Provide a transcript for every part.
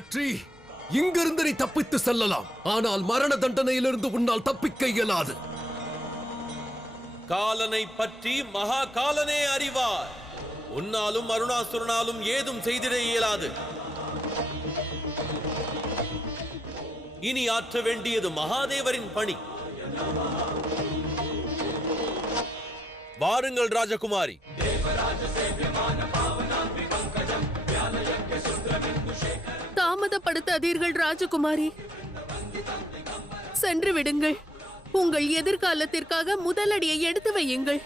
மீனாட்சி, இங்கிருந்து நீ தப்பித்து செல்லலாம், ஆனால் மரண தண்டனையிலிருந்து உன்னால் தப்பிக்க இயலாது. காலனை பற்றி மகா காலனே அறிவார். உன்னாலும் அருணாசுரனாலும் ஏதும் செய்திட இயலாது. இனி ஆற்ற வேண்டியது மகாதேவரின் பணி. வாருங்கள் ராஜகுமாரி. தாமதப்படுத்தாதீர்கள் ராஜகுமாரி, சென்று விடுங்கள். உங்கள் எதிர்காலத்திற்காக முதலடியை எடுத்து வையுங்கள்.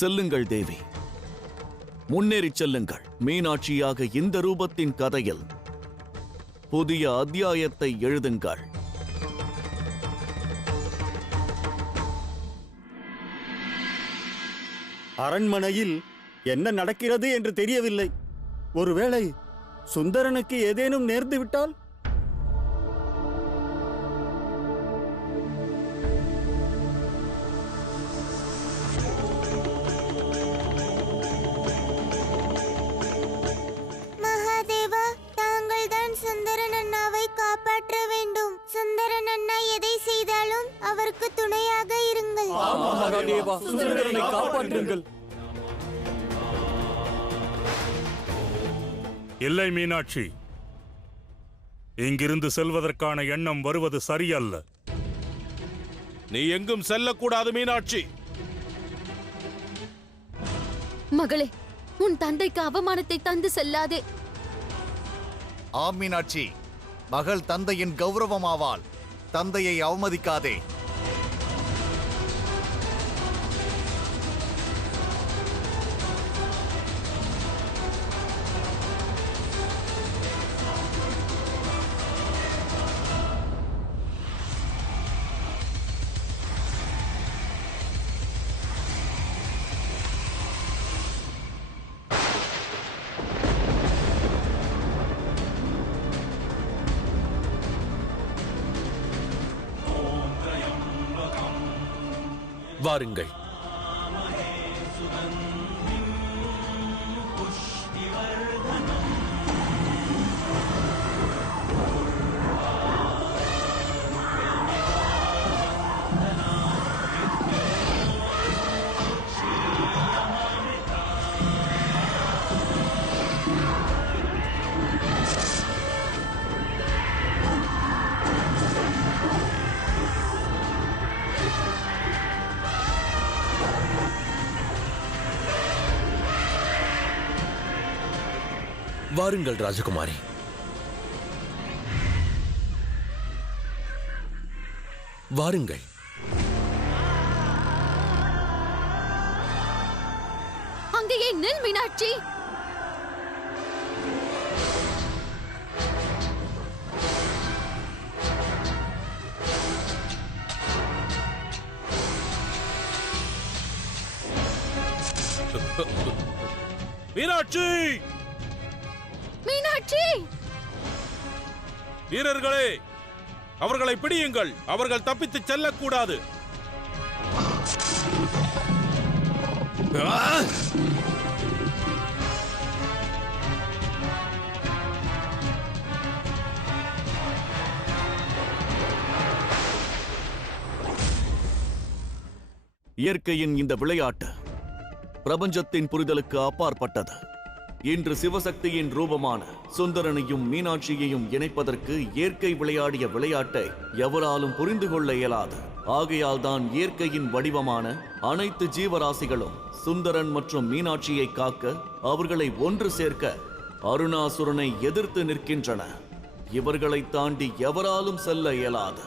செல்லுங்கள் தேவி, முன்னேறிச் செல்லுங்கள். மீனாட்சியாக இந்த ரூபத்தின் கதையில் புதிய அத்தியாயத்தை எழுதுங்கள். அரண்மனையில் என்ன நடக்கிறது என்று தெரியவில்லை. ஒருவேளை சுந்தரனுக்கு ஏதேனும் நேர்ந்து விட்டால்? மகாதேவா, தாங்கள் தான் சுந்தரன் அண்ணாவை காப்பாற்ற வேண்டும். சுந்தரன் அண்ணா எதை செய்தாலும் அவருக்கு துணையாக இருங்கள். சுந்தரனை காப்பாற்றுங்கள். இல்லை மீனாட்சி, இங்கிருந்து செல்வதற்கான எண்ணம் வருவது சரியல்ல. நீ எங்கும் செல்லக்கூடாது மீனாட்சி. மகளே, உன் தந்தைக்கு அவமானத்தை தந்து செல்லாதே. ஆம் மீனாட்சி, மகள் தந்தையின் கௌரவமாவாள். தந்தையை அவமதிக்காதே. வாருங்கள். வாருங்கள் ராஜகுமாரி. வாருங்கள். அங்கேயே நில் மீனாட்சி. மீனாட்சி, மீனாட்சி! வீரர்களே, அவர்களை பிடியுங்கள். அவர்கள் தப்பித்து செல்லக்கூடாது. இயற்கையின் இந்த விளையாட்டு பிரபஞ்சத்தின் புரிதலுக்கு அப்பாற்பட்டது. இன்று சிவசக்தியின் ரூபமான சுந்தரனையும் மீனாட்சியையும் இணைப்பதற்கு இயற்கை விளையாடிய விளையாட்டை எவராலும் புரிந்து கொள்ள இயலாது. ஆகையால் தான் இயற்கையின் வடிவமான அனைத்து ஜீவராசிகளும் சுந்தரன் மற்றும் மீனாட்சியை காக்க, அவர்களை ஒன்று சேர்க்க அருணாசுரனை எதிர்த்து நிற்கின்றன. இவர்களை தாண்டி எவராலும் செல்ல இயலாது.